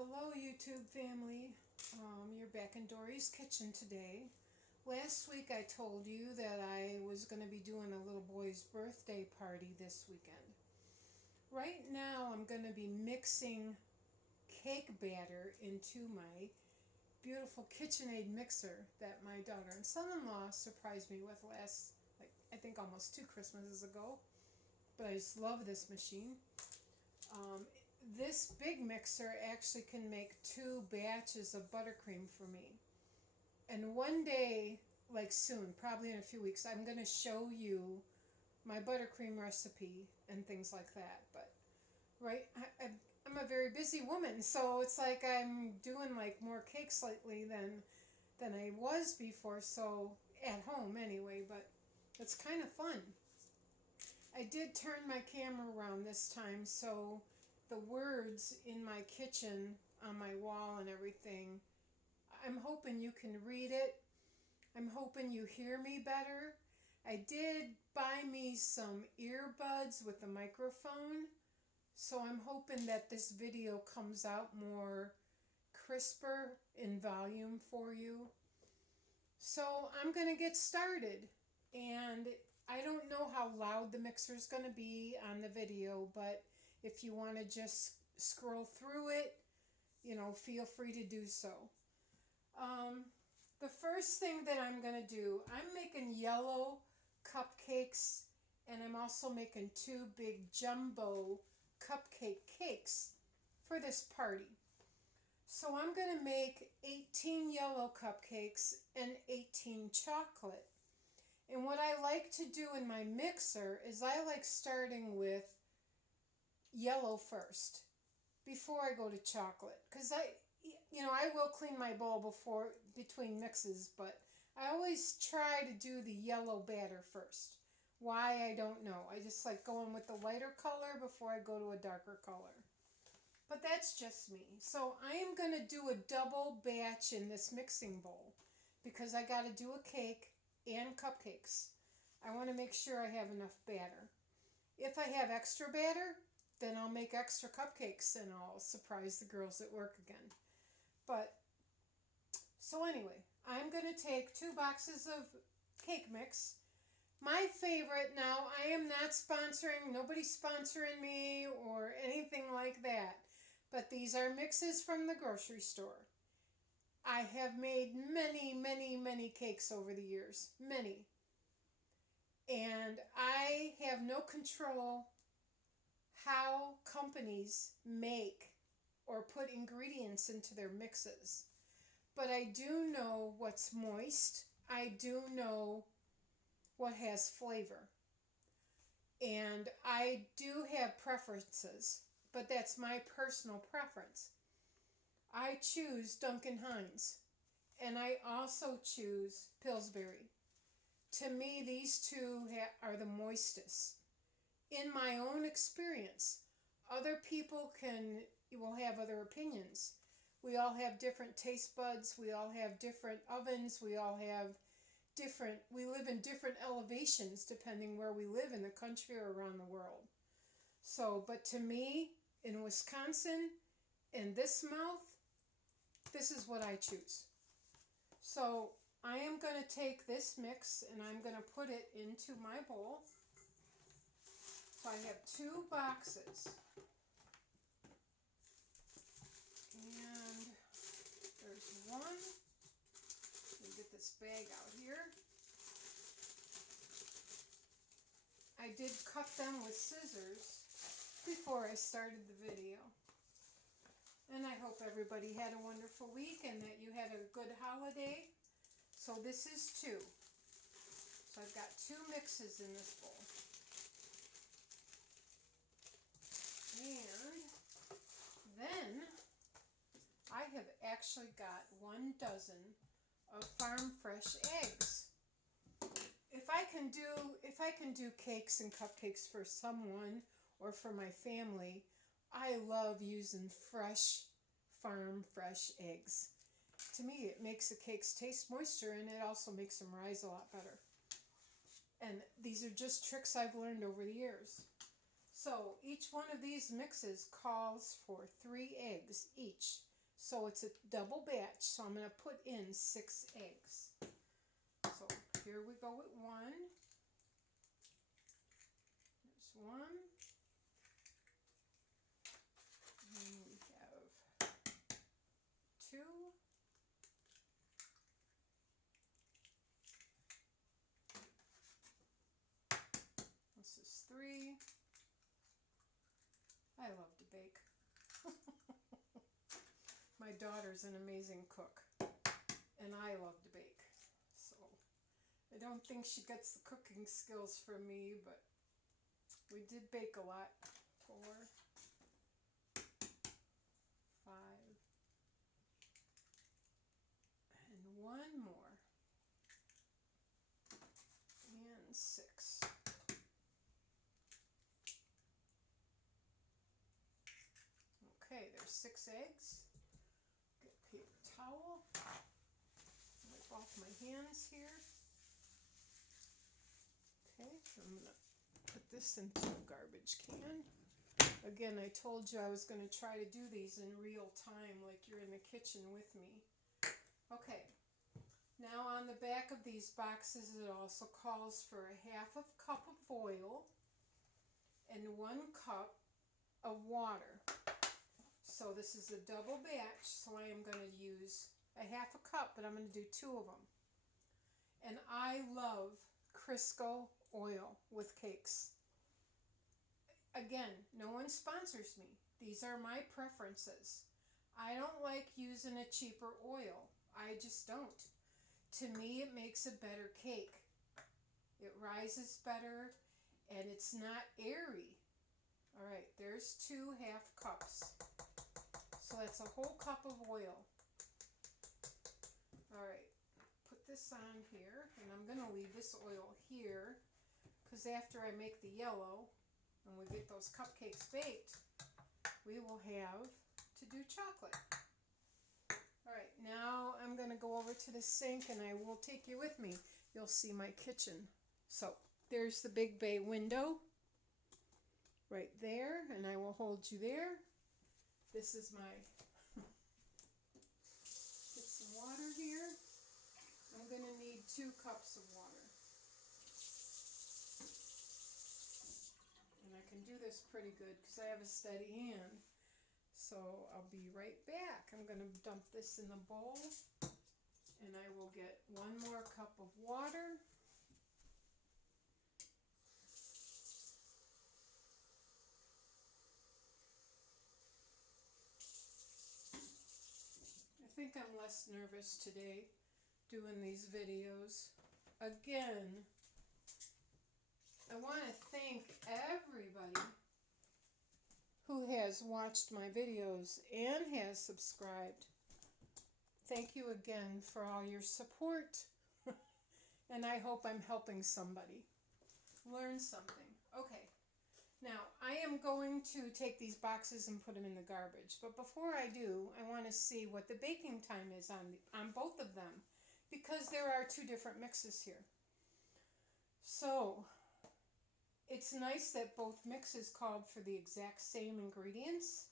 Hello, YouTube family. You're back in Dory's kitchen today. Last week I told you that I was going to be doing a little boy's birthday party this weekend. Right now I'm going to be mixing cake batter into my beautiful KitchenAid mixer that my daughter and son-in-law surprised me with I think almost 2 Christmases ago. But I just love this machine. This big mixer actually can make 2 batches of buttercream for me. And one day, like soon, probably in a few weeks, I'm going to show you my buttercream recipe and things like that. But I'm a very busy woman, so it's like I'm doing like more cakes lately than I was before. So at home anyway, but it's kind of fun. I did turn my camera around this time, so the words in my kitchen on my wall and everything, I'm hoping you can read it. I'm hoping you hear me better. I did buy me some earbuds with a microphone, so I'm hoping that this video comes out more crisper in volume for you. So I'm going to get started, and I don't know how loud the mixer's going to be on the video, but if you want to just scroll through it, feel free to do so. The first thing that I'm going to do, I'm making yellow cupcakes, and I'm also making 2 big jumbo cupcake cakes for this party. So I'm going to make 18 yellow cupcakes and 18 chocolate. And what I like to do in my mixer is I like starting with yellow first before I go to chocolate, because I will clean my bowl between mixes, but I always try to do the yellow batter first. Why, I don't know. I just like going with the lighter color before I go to a darker color. But that's just me. So I am going to do a double batch in this mixing bowl because I got to do a cake and cupcakes. I want to make sure I have enough batter. If I have extra batter, then I'll make extra cupcakes and I'll surprise the girls at work again. So anyway, I'm going to take 2 boxes of cake mix. My favorite, now I am not sponsoring, nobody's sponsoring me or anything like that, but these are mixes from the grocery store. I have made many, many, many cakes over the years, many. And I have no control how companies make or put ingredients into their mixes. But I do know what's moist. I do know what has flavor. And I do have preferences, but that's my personal preference. I choose Duncan Hines, and I also choose Pillsbury. To me, these two are the moistest. In my own experience, other people will have other opinions. We all have different taste buds. We all have different ovens. We live in different elevations depending where we live in the country or around the world. So, but to me, in Wisconsin, in this mouth, this is what I choose. So I am going to take this mix and I'm going to put it into my bowl. So I have 2 boxes. And there's one. Let me get this bag out here. I did cut them with scissors before I started the video. And I hope everybody had a wonderful week and that you had a good holiday. So this is 2. So I've got 2 mixes in this bowl. And then I have actually got 1 dozen of farm fresh eggs. If I can do cakes and cupcakes for someone or for my family, I love using farm fresh eggs. To me, it makes the cakes taste moister and it also makes them rise a lot better. And these are just tricks I've learned over the years. So each one of these mixes calls for 3 eggs each. So it's a double batch. So I'm going to put in 6 eggs. So here we go with one. There's one. And we have 2. This is 3. I love to bake. My daughter's an amazing cook, and I love to bake. So I don't think she gets the cooking skills from me, but we did bake a lot. 4, 5, and one more, and 6. Okay, there's 6 eggs. Get a paper towel. Wipe off my hands here. Okay, I'm going to put this into a garbage can. Again, I told you I was going to try to do these in real time, like you're in the kitchen with me. Okay, now on the back of these boxes it also calls for a half a cup of oil and 1 cup of water. So this is a double batch, so I am going to use a half a cup, but I'm going to do 2 of them. And I love Crisco oil with cakes. Again, no one sponsors me. These are my preferences. I don't like using a cheaper oil. I just don't. To me, it makes a better cake. It rises better, and it's not airy. All right, there's 2 half cups. So that's a whole cup of oil. All right, put this on here, and I'm going to leave this oil here because after I make the yellow and we get those cupcakes baked, we will have to do chocolate. All right, now I'm going to go over to the sink, and I will take you with me. You'll see my kitchen. So there's the big bay window right there, and I will hold you there. This is my, get some water here. I'm going to need 2 cups of water. And I can do this pretty good because I have a steady hand. So I'll be right back. I'm going to dump this in the bowl, and I will get 1 more cup of water. I think I'm less nervous today doing these videos. Again, I want to thank everybody who has watched my videos and has subscribed. Thank you again for all your support, and I hope I'm helping somebody learn something. Okay, now I am going to take these boxes and put them in the garbage, but before I do, I want to see what the baking time is on both of them, because there are 2 different mixes here. So it's nice that both mixes called for the exact same ingredients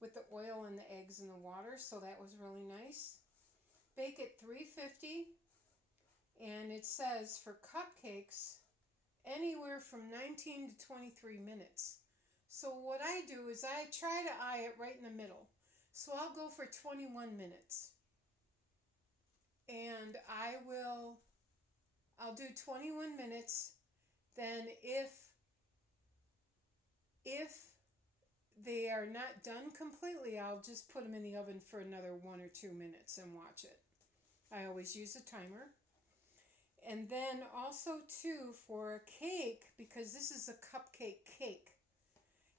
with the oil and the eggs and the water, so that was really nice. Bake at 350, and it says for cupcakes anywhere from 19 to 23 minutes. So what I do is I try to eye it right in the middle. So I'll go for 21 minutes. And I'll do 21 minutes. Then if they are not done completely, I'll just put them in the oven for another 1 or 2 minutes and watch it. I always use a timer. And then also too, for a cake, because this is a cupcake cake,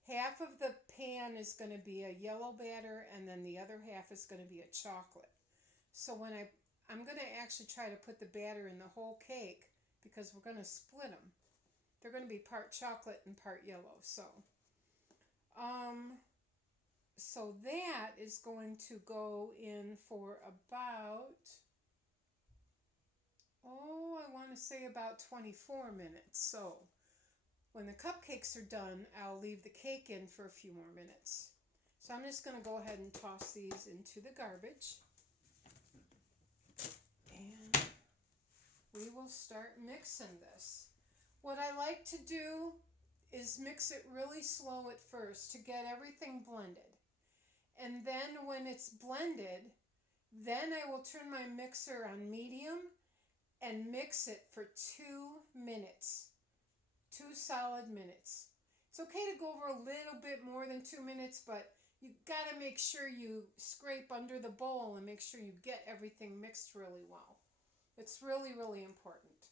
half of the pan is going to be a yellow batter, and then the other half is going to be a chocolate. So when I'm going to actually try to put the batter in the whole cake, because we're going to split them. They're going to be part chocolate and part yellow. So that is going to go in for about, I want to say about 24 minutes. So when the cupcakes are done, I'll leave the cake in for a few more minutes. So I'm just going to go ahead and toss these into the garbage. And we will start mixing this. What I like to do is mix it really slow at first to get everything blended. And then when it's blended, then I will turn my mixer on medium and mix it for 2 minutes. 2 solid minutes. It's okay to go over a little bit more than 2 minutes, but you got to make sure you scrape under the bowl and make sure you get everything mixed really well. It's really, really important.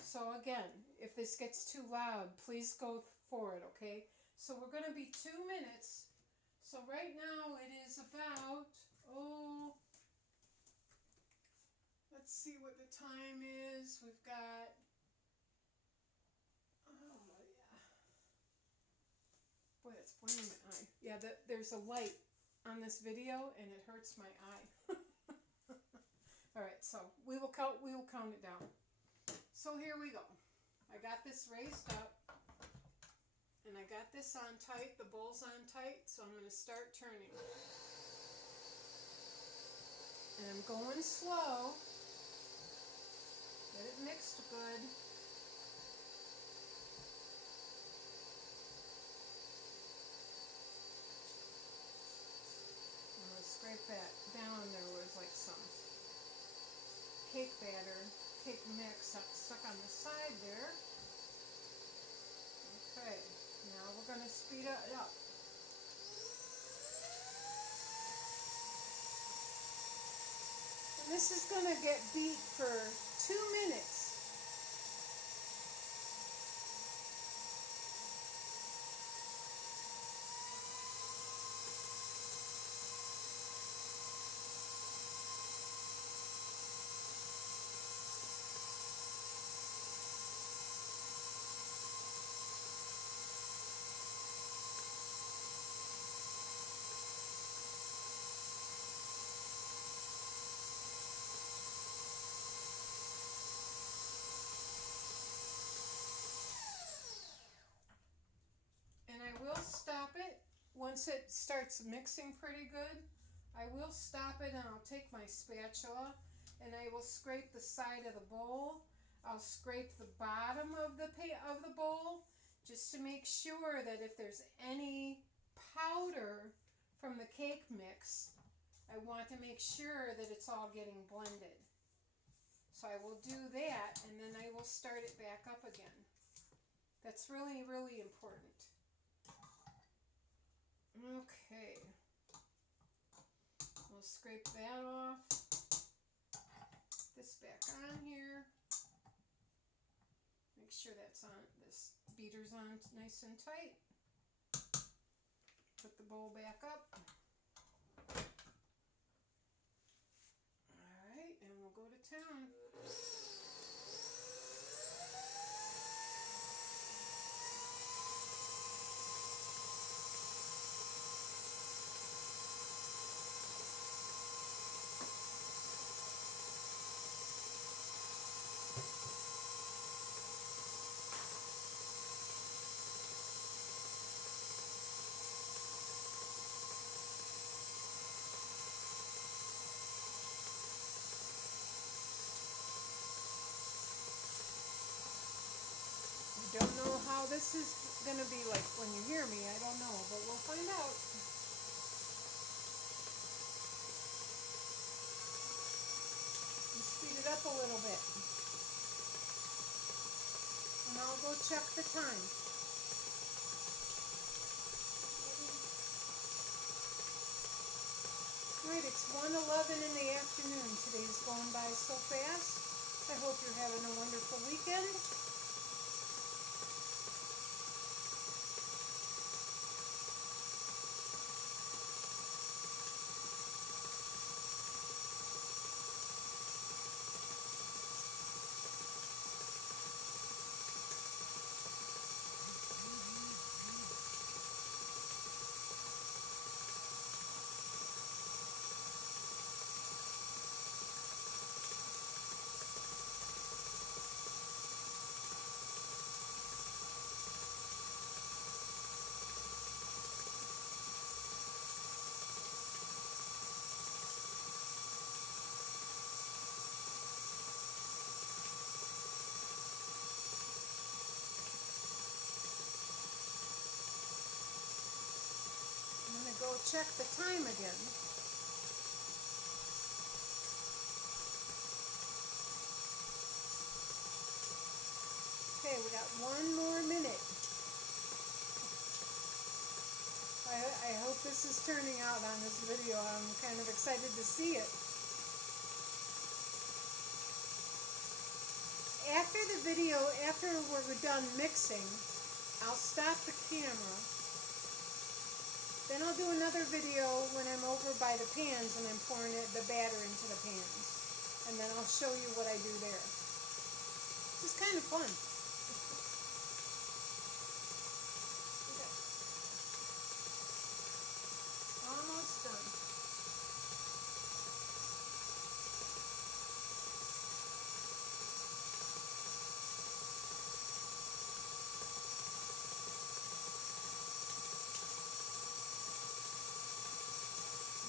So again, if this gets too loud, please go for it, okay? So we're going to be 2 minutes. So right now it is about, let's see what the time is. We've got, boy, that's blinding my eye. Yeah, there's a light on this video and it hurts my eye. All right, so we will count it down. So here we go. I got this raised up and I got this on tight. The bowl's on tight, so I'm going to start turning. And I'm going slow. Get it mixed good. I'm going to scrape that down. There was like some cake batter, cake mix stuck on the side there. Okay, now we're going to speed it up. And this is going to get beat for 2 minutes. And I will stop it once it starts mixing pretty good. I will stop it and I'll take my spatula and I will scrape the side of the bowl. I'll scrape the bottom of the bowl just to make sure that if there's any powder from the cake mix, I want to make sure that it's all getting blended. So I will do that and then I will start it back up again. That's really, really important. Okay, we'll scrape that off, this back on here, make sure that's on, this beater's on nice and tight, put the bowl back up, alright, and we'll go to town. Don't know how this is going to be like when you hear me, I don't know, but we'll find out. You speed it up a little bit. And I'll go check the time. Right, it's 1:11 in the afternoon. Today's going by so fast. I hope you're having a wonderful weekend. go check the time again. Okay, we got 1 more minute. I hope this is turning out on this video. I'm kind of excited to see it. After the video, after we're done mixing, I'll stop the camera. Then I'll do another video when I'm over by the pans and I'm pouring the batter into the pans. And then I'll show you what I do there. This is kind of fun. Okay. Almost done.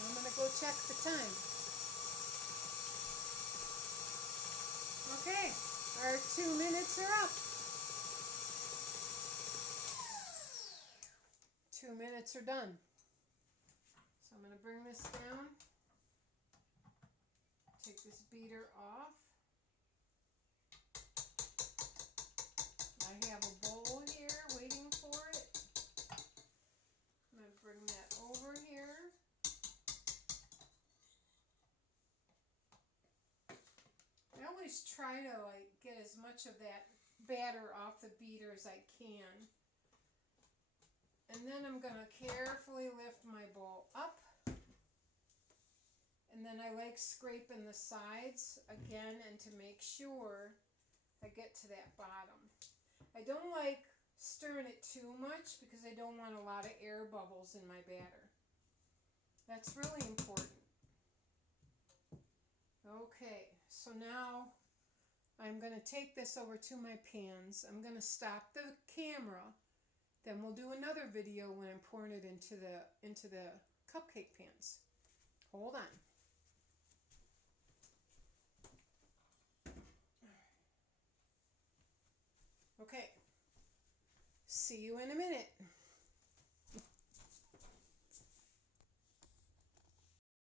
I'm going to go check the time. Okay, our 2 minutes are up. 2 minutes are done. So I'm going to bring this down. Take this beater off. I have a bowl here waiting for it. I'm going to bring that over here. I always try to get as much of that batter off the beater as I can. And then I'm going to carefully lift my bowl up. And then I like scraping the sides again and to make sure I get to that bottom. I don't like stirring it too much because I don't want a lot of air bubbles in my batter. That's really important. Okay, so now I'm going to take this over to my pans. I'm going to stop the camera. Then we'll do another video when I'm pouring it into the cupcake pans. Hold on. Okay, see you in a minute.